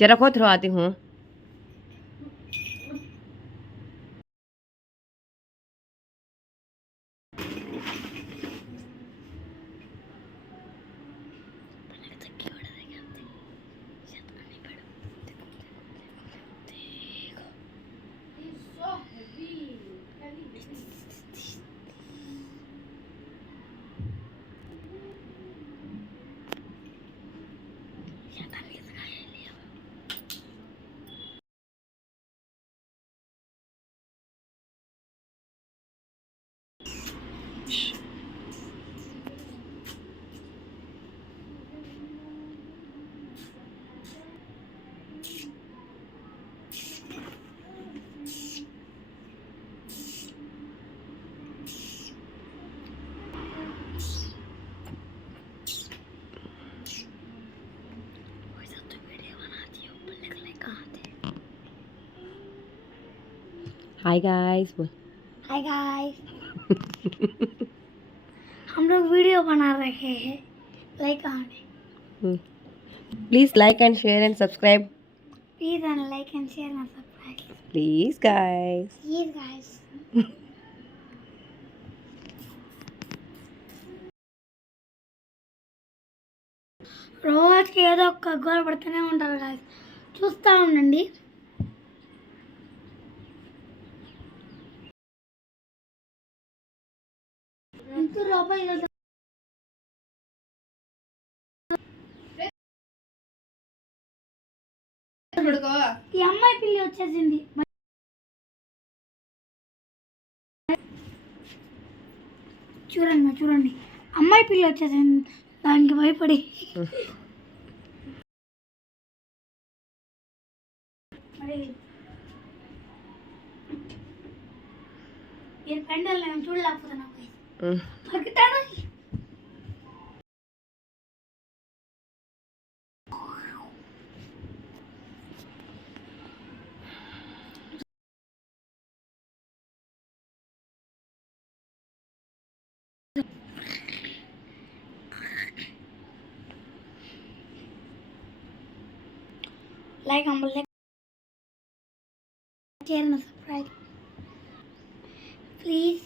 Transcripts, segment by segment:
जरा खुद थ्रो हूँ। Hi guys. Hi guys. हम लोग वीडियो बना रहे हैं। लाइक आने। Please like and share and subscribe. Please and like and share and subscribe. Please guys. Please guys. రోజుకి ఏదో ఒక గోల పడుతూనే ఉంటారు గాయస్. చూస్తూ ఉండండి. ఈ అమ్మాయి పిల్లి వచ్చేసింది. చూడండి చూడండి, అమ్మాయి పిల్లి వచ్చేసింది. దానికి భయపడి ఈ పెండల్ నేను చూడలేకపోతున్నా. like and share and subscribe. Please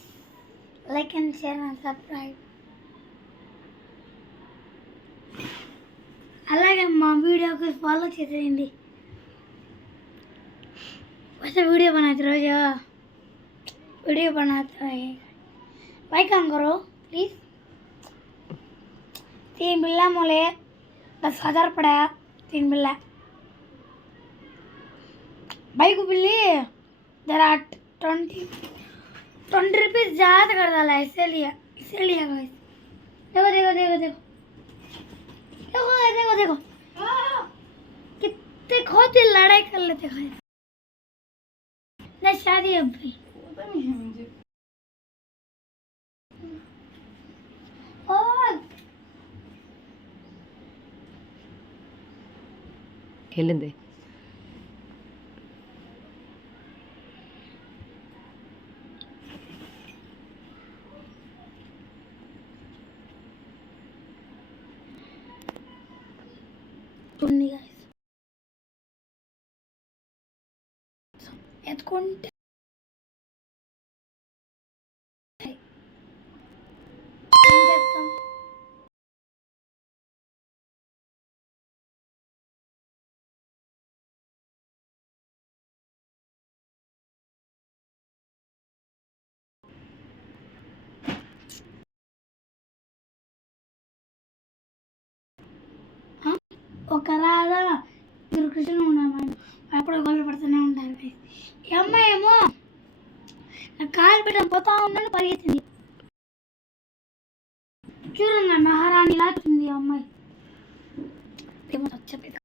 like and share and subscribe. అలాగే మా వీడియోకి ఫాలో చేసేయండి. वैसे वीडियो बनाते रहो जो वीडियो बनाते रहे। भाई काम करो प्लीज। 3 बिल्ला मोले 10,000 पड़ा। 3 बिल्ला भाई को बिल्ली जरा 20 रुपीज ज़्यादा कर डाला इसीलिए भाई। देखो देखो देखो देखो देखो देखो देखो कितने खोते लड़ाई कर लेते भाई। ना शादी अब भी खेलन दे। చూడండి guys, ఎత్తుకుంటే ఏం చేస్తాం. ఒక రాధ ఇద్దరు కృష్ణులు ఉన్నాము. అప్పుడు గొడవ పడుతూనే ఉంటారు guys. ఈ అమ్మాయి ఏమో నా కాలు పెట్టడం పోతా ఉందని పరిగెత్తింది. చూడండి మహారాణి లా ఉంది ఈ అమ్మాయి. ఏమో చచ్చిపోయింది.